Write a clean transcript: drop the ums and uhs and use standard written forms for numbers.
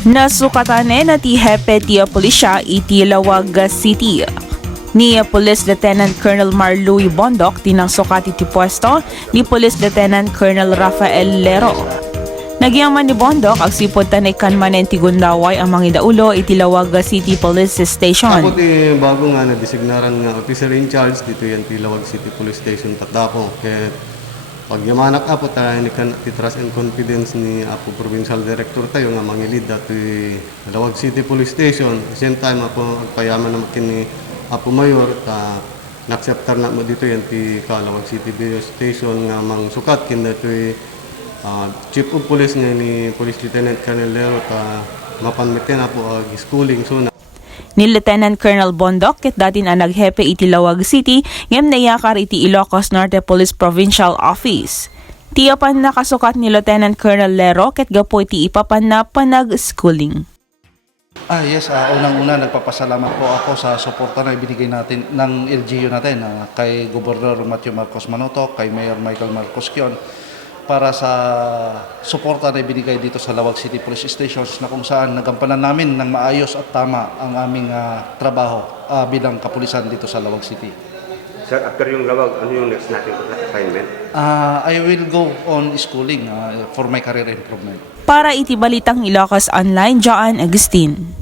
Nasukatan na ti Hepe ti Pulisya iti Lawag City. Ni Police Lieutenant Colonel Marlouy Bondok tinang sukat iti pwesto ni Police Lieutenant Colonel Rafael Lero. Nagyaman ni Bondok agsipod tanay kanmanen ti Gundaway ang mga idaulo iti Lawag City Police Station. Ako ti bago nga na-designaran nga officer in charge dito yan ti Lawag City Police Station Takdapo. Kaya pag yamanak apo tayo ni ti trust and confidence ni Apo Provincial Director tayo nga mangilid dati Lawag City Police Station. Same time ako agpayaman naman kini Apo Mayor ta na-acceptar na mo dito yan ti Lawag City Police Station nga mangsukat kin dito Chief of Police nga ni Police Lieutenant Colonel Lero ta mapanmitin na po schooling so Ni Lieutenant Colonel Bondok ket datin ang naghepe iti Lawag City ngem nayakar iti Ilocos Norte Police Provincial Office. Tiyapan nakasukat ni Lieutenant Colonel Lero ket gapo iti ipapan na panag-schooling. Yes, unang-una nagpapasalamat po ako sa suporta na ibinigay natin ng LGU natin kay Gobernador Matthew Marcos Manotoc, kay Mayor Michael Marcos Quion para sa suporta na ibinigay dito sa Lawag City Police Stations na kung saan nagampanan namin ng maayos at tama ang aming trabaho bilang kapulisan dito sa Lawag City. Sir, after yung Lawag, ano yung next natin assignment? I will go on schooling for my career improvement. Para iti Balitang Ilocos Online, Joan Agustin.